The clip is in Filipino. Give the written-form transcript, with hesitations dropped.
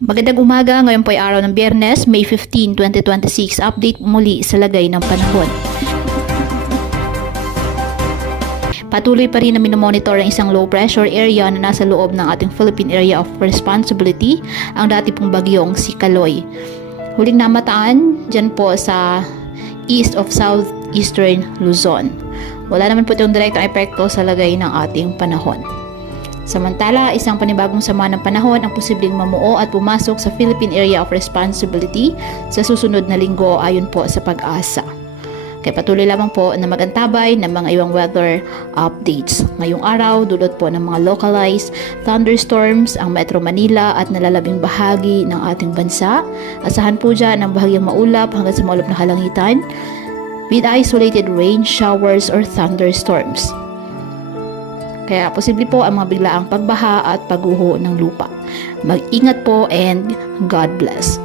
Magandang umaga, ngayon po ay araw ng Biyernes, May 15, 2026. Update muli sa lagay ng panahon. Patuloy pa rin na minomonitor ang isang low pressure area na nasa loob ng ating Philippine Area of Responsibility, ang dati pong bagyong si Kaloy. Huling namataan dyan po sa east of southeastern Luzon. Wala naman po itong direktang epekto sa lagay ng ating panahon. Samantala, isang panibagong sama ng panahon ang posibleng mamuo at pumasok sa Philippine Area of Responsibility sa susunod na linggo ayon po sa Pag-asa. Kaya patuloy lamang po na magantabay ng mga iwang weather updates. Ngayong araw, dulot po ng mga localized thunderstorms ang Metro Manila at nalalabing bahagi ng ating bansa. Asahan po dyan ang bahagyang maulap hanggang sa maulap na kalangitan with isolated rain showers or thunderstorms. Kaya posible po ang mga biglaang pagbaha at pagguho ng lupa. Mag-ingat po and God bless.